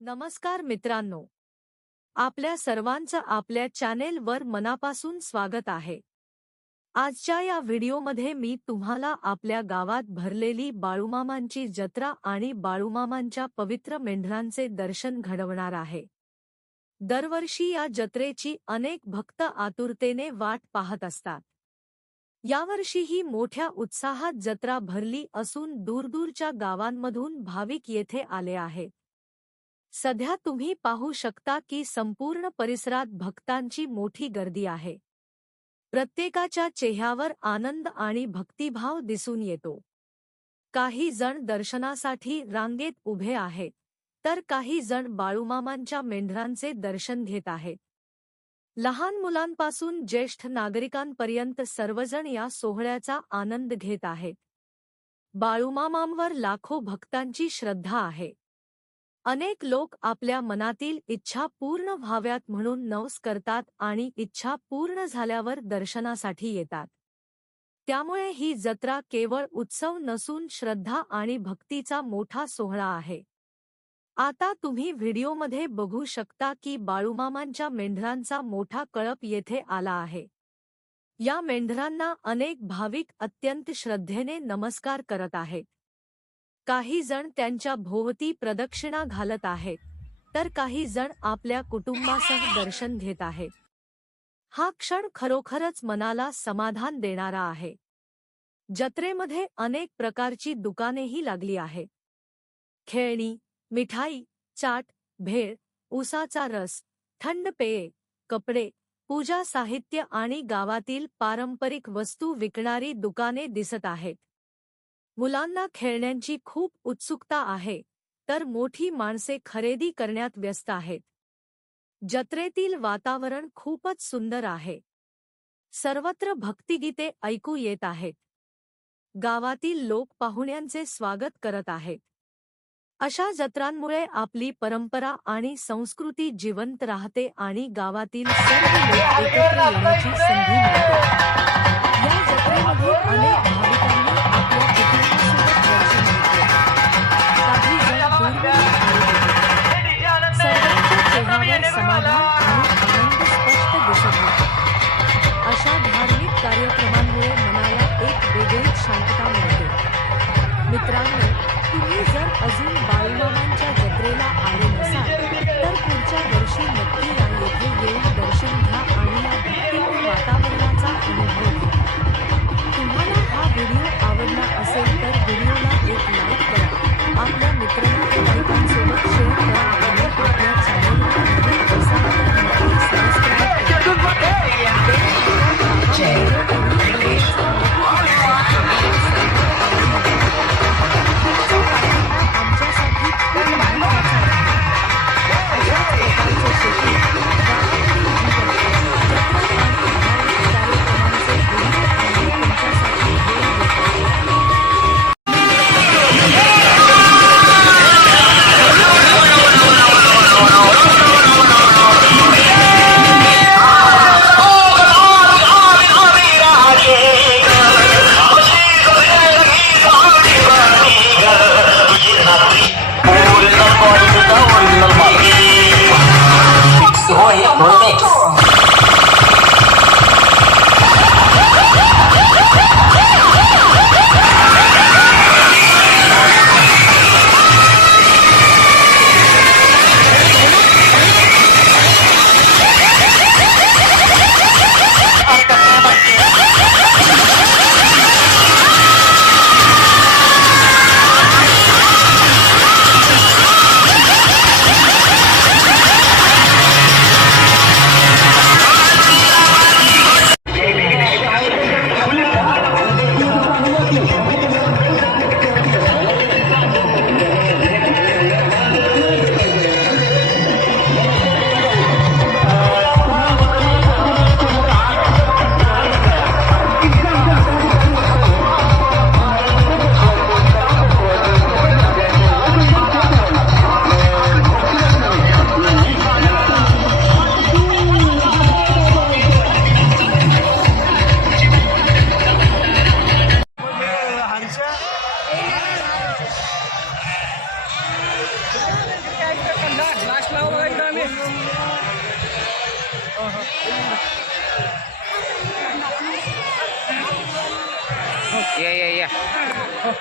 नमस्कार मित्रांनो, आपल्या सर्वांचं आपल्या चॅनेलवर मनापासून स्वागत आहे। आजच्या या व्हिडिओमध्ये मी तुम्हाला आपल्या गावात भरलेली बाळूमामांची जत्रा आणि बाळूमामांच्या पवित्र मेंढरांचे दर्शन घडवणार आहे। दरवर्षी या जत्रेची अनेक भक्त आतुरतेने वाट पाहत असतात। यावर्षीही मोठ्या उत्साहात जत्रा भरली असून दूरदूरच्या गावांमधून भाविक येथे आले आहेत। सध्या तुम्ही पाहू शकता की संपूर्ण परिसरात भक्तांची मोठी गर्दी आहे। प्रत्येकाच्या चेहऱ्यावर आनंद आणि भक्तिभाव दिसून येतो। काही जण दर्शनासाठी रांगेत उभे आहेत, तर काही जण बाळूमामांच्या मेंढरांचे दर्शन घेत आहेत। लहान मुलांपासून ज्येष्ठ नागरिकांपर्यंत सर्वजण या सोहळ्याचा आनंद घेत आहेत। बाळूमामांवर लाखो भक्तांची श्रद्धा आहे। अनेक लोक आपल्या मनातील इच्छा पूर्ण व्हाव्यात म्हणून नवस करतात आणि इच्छा पूर्ण झाल्यावर दर्शनासाठी येतात। त्यामुळे ही जत्रा केवळ उत्सव नसून श्रद्धा आणि भक्तीचा मोठा सोहळा आहे। आता तुम्ही व्हिडिओमध्ये बघू शकता की बाळूमामांच्या मेंढरांचा मोठा कळप येथे आला आहे। या मेंढरांना अनेक भाविक अत्यंत श्रद्धेने नमस्कार करत आहेत। काही जण त्यांच्या भोवती प्रदक्षिणा घालत आहेत, तर काही जण आपल्या कुटुंबासह दर्शन घेत आहेत। हा क्षण खरोखरच मनाला समाधान देणारा आहे। जत्रेमध्ये अनेक प्रकारची दुकानेही लागली आहेत। खेळणी, मिठाई, चाट, भेळ, उसाचा रस, थंड पेये, कपडे, पूजा साहित्य आणि गावातील पारंपरिक वस्तू विकणारी दुकाने दिसत आहेत। मुलांना खेळण्यांची खूप उत्सुकता आहे, तर मोठी माणसे खरेदी करण्यात व्यस्त आहेत। जत्रेतील वातावरण खूपच सुंदर आहे। सर्वत्र भक्तिगीते ऐकू येत आहेत। गावातील लोक पाहुण्यांचे स्वागत करत आहेत। अशा जत्रांमुळे आपली परंपरा आणि संस्कृती जिवंत राहते आणि गावातील सर्व लोक एकत्र येण्याची संधी मिळते। या जत्रेमध्ये अनेक भाविकांनी आपल्या कुटुंबासोबत दर्शन घेतले। काही जण दूरवरून आले होते। सर्वांच्या चेहऱ्यावर समाधान आणि आनंद स्पष्ट दिसत होता। अशा धार्मिक कार्यक्रमांमुळे मनाला एक वेगळीच शांतता मिळते। मित्रांनो, तुम्ही जर अजून बाळूमामांच्या जत्रेला आले नसाल, तर पुढच्या वर्षी नक्की या येथे येऊन दर्शन घ्या आणि या भक्तिमय वातावरणाचा अनुभव घ्या। तुम्हाला हा व्हिडिओ आवडला असेल तर व्हिडिओला एक लाईक करा, आपल्या मित्रांसोबत शेअर करा आणि आपल्या चॅनेलला नवीन असाल तर नक्की सबस्क्राईब या